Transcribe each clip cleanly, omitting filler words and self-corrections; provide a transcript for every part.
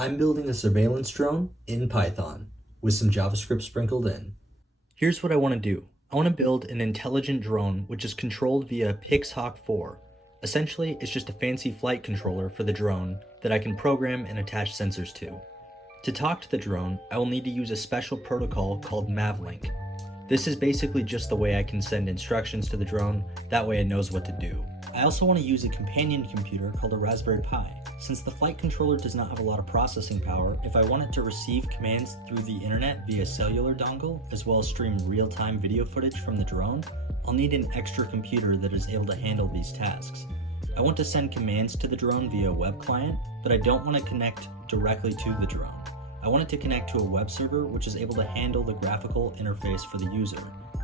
I'm building a surveillance drone in Python with some JavaScript sprinkled in. Here's what I want to do. I want to build an intelligent drone which is controlled via Pixhawk 4. Essentially, it's just a fancy flight controller for the drone that I can program and attach sensors to. To talk to the drone, I will need to use a special protocol called Mavlink. This is basically just the way I can send instructions to the drone, that way it knows what to do. I also want to use a companion computer called a Raspberry Pi. Since the flight controller does not have a lot of processing power, if I want it to receive commands through the internet via cellular dongle, as well as stream real-time video footage from the drone, I'll need an extra computer that is able to handle these tasks. I want to send commands to the drone via a web client, but I don't want to connect directly to the drone. I want it to connect to a web server which is able to handle the graphical interface for the user.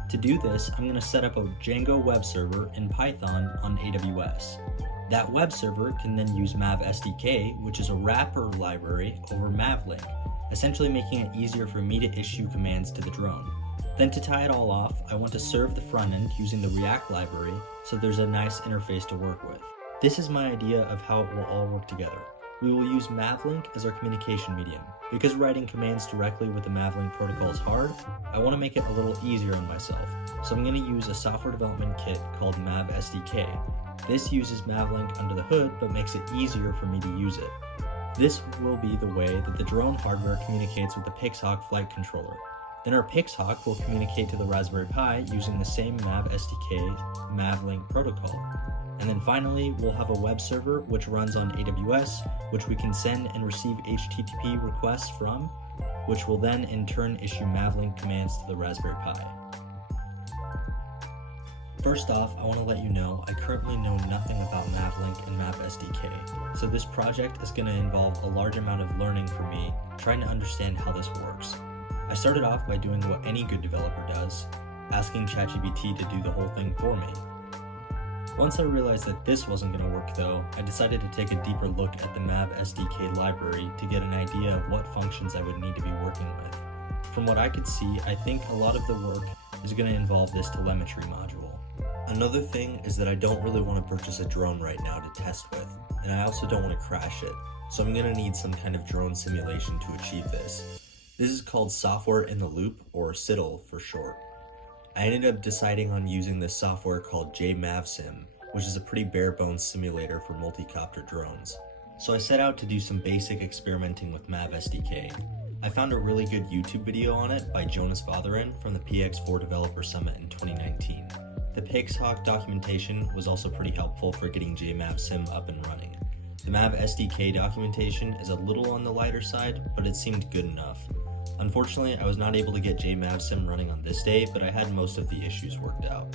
To do this, I'm going to set up a Django web server in Python on AWS. That web server can then use Mav SDK, which is a wrapper library over Mavlink, essentially making it easier for me to issue commands to the drone. Then to tie it all off, I want to serve the front end using the React library so there's a nice interface to work with. This is my idea of how it will all work together. We will use Mavlink as our communication medium. Because writing commands directly with the Mavlink protocol is hard, I want to make it a little easier on myself. So I'm going to use a software development kit called Mav SDK. This uses Mavlink under the hood but makes it easier for me to use it. This will be the way that the drone hardware communicates with the Pixhawk flight controller. Then our Pixhawk will communicate to the Raspberry Pi using the same Mav SDK Mavlink protocol. And then finally, we'll have a web server which runs on AWS, which we can send and receive HTTP requests from, which will then in turn issue Mavlink commands to the Raspberry Pi. First off, I want to let you know I currently know nothing about Mavlink and Mav SDK, so this project is going to involve a large amount of learning for me, trying to understand how this works. I started off by doing what any good developer does, asking ChatGPT to do the whole thing for me. Once I realized that this wasn't going to work though, I decided to take a deeper look at the Mav SDK library to get an idea of what functions I would need to be working with. From what I could see, I think a lot of the work is going to involve this telemetry module. Another thing is that I don't really want to purchase a drone right now to test with, and I also don't want to crash it, so I'm going to need some kind of drone simulation to achieve this. This is called software in the loop, or SIDL for short. I ended up deciding on using this software called JMavSim, which is a pretty bare-bones simulator for multi-copter drones. So I set out to do some basic experimenting with Mav SDK. I found a really good YouTube video on it by Jonas Votherin from the PX4 Developer Summit in 2019. The Pixhawk documentation was also pretty helpful for getting JMavSim up and running. The Mav SDK documentation is a little on the lighter side, but it seemed good enough. Unfortunately, I was not able to get JMavSim running on this day, but I had most of the issues worked out.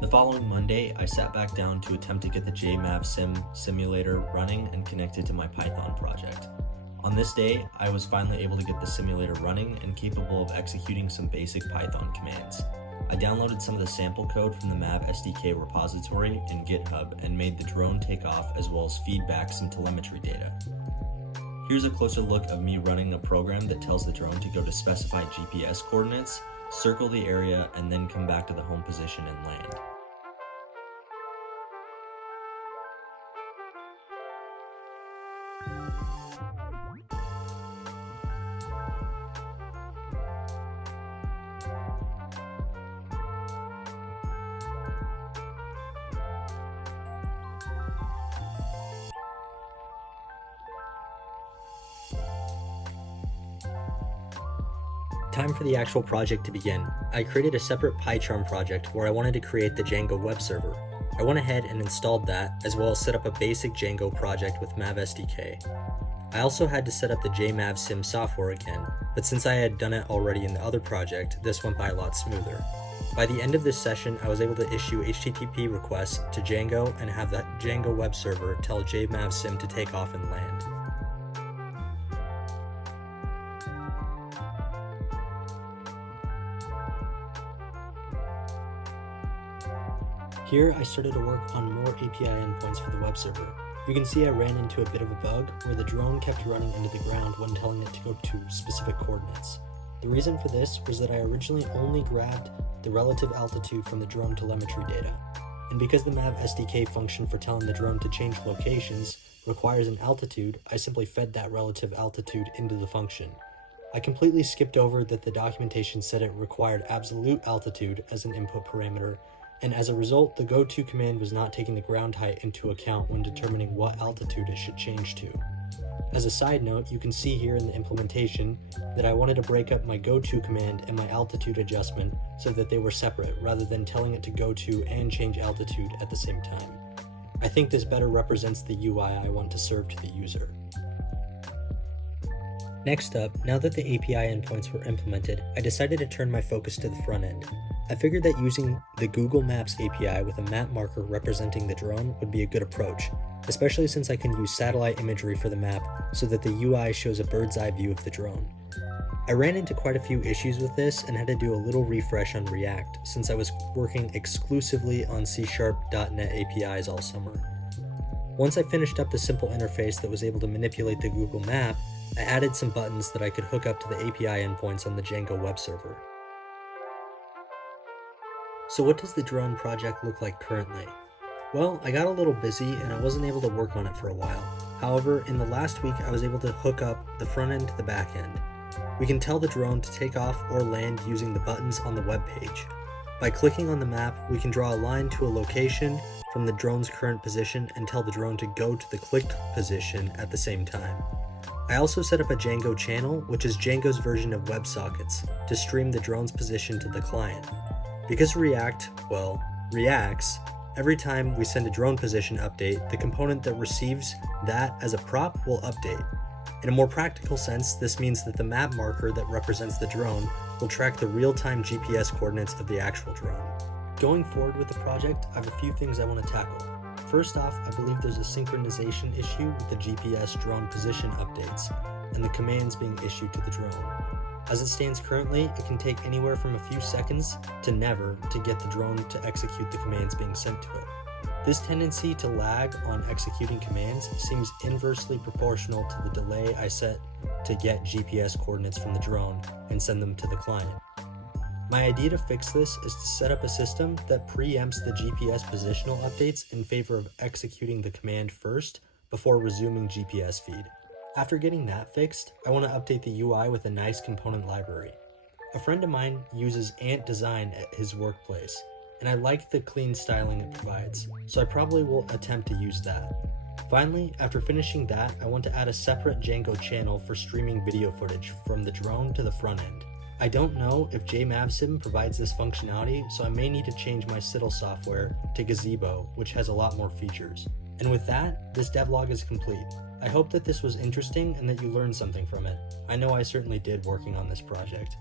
The following Monday, I sat back down to attempt to get the JMavSim simulator running and connected to my Python project. On this day, I was finally able to get the simulator running and capable of executing some basic Python commands. I downloaded some of the sample code from the Mav SDK repository in GitHub and made the drone take off as well as feed back some telemetry data. Here's a closer look of me running a program that tells the drone to go to specified GPS coordinates, circle the area, and then come back to the home position and land. Time for the actual project to begin. I created a separate PyCharm project where I wanted to create the Django web server. I went ahead and installed that, as well as set up a basic Django project with Mav SDK. I also had to set up the JMavSim software again, but since I had done it already in the other project, this went by a lot smoother. By the end of this session, I was able to issue HTTP requests to Django and have the Django web server tell JMavSim to take off and land. Here, I started to work on more API endpoints for the web server. You can see I ran into a bit of a bug where the drone kept running into the ground when telling it to go to specific coordinates. The reason for this was that I originally only grabbed the relative altitude from the drone telemetry data. and because the map SDK function for telling the drone to change locations requires an altitude, I simply fed that relative altitude into the function. I completely skipped over that the documentation said it required absolute altitude as an input parameter, and as a result, the goto command was not taking the ground height into account when determining what altitude it should change to. As a side note, you can see here in the implementation that I wanted to break up my goto command and my altitude adjustment so that they were separate rather than telling it to go to and change altitude at the same time. I think this better represents the UI I want to serve to the user. Next up, now that the API endpoints were implemented, I decided to turn my focus to the front end. I figured that using the Google Maps API with a map marker representing the drone would be a good approach, especially since I can use satellite imagery for the map so that the UI shows a bird's eye view of the drone. I ran into quite a few issues with this and had to do a little refresh on React since I was working exclusively on C#.NET APIs all summer. Once I finished up the simple interface that was able to manipulate the Google Map, I added some buttons that I could hook up to the API endpoints on the Django web server. So what does the drone project look like currently? Well, I got a little busy and I wasn't able to work on it for a while. However, in the last week I was able to hook up the front end to the back end. We can tell the drone to take off or land using the buttons on the web page. By clicking on the map, we can draw a line to a location from the drone's current position and tell the drone to go to the clicked position at the same time. I also set up a Django channel, which is Django's version of WebSockets, to stream the drone's position to the client. Because React, well, reacts, every time we send a drone position update, the component that receives that as a prop will update. In a more practical sense, this means that the map marker that represents the drone will track the real-time GPS coordinates of the actual drone. Going forward with the project, I have a few things I want to tackle. First off, I believe there's a synchronization issue with the GPS drone position updates and the commands being issued to the drone. As it stands currently, it can take anywhere from a few seconds to never to get the drone to execute the commands being sent to it. This tendency to lag on executing commands seems inversely proportional to the delay I set to get GPS coordinates from the drone and send them to the client. My idea to fix this is to set up a system that preempts the GPS positional updates in favor of executing the command first before resuming GPS feed. After getting that fixed, I want to update the UI with a nice component library. A friend of mine uses Ant Design at his workplace, and I like the clean styling it provides, so I probably will attempt to use that. Finally, after finishing that, I want to add a separate Django channel for streaming video footage from the drone to the front end. I don't know if JMavSim provides this functionality, so I may need to change my Siddle software to Gazebo, which has a lot more features. And with that, this devlog is complete. I hope that this was interesting and that you learned something from it. I know I certainly did working on this project.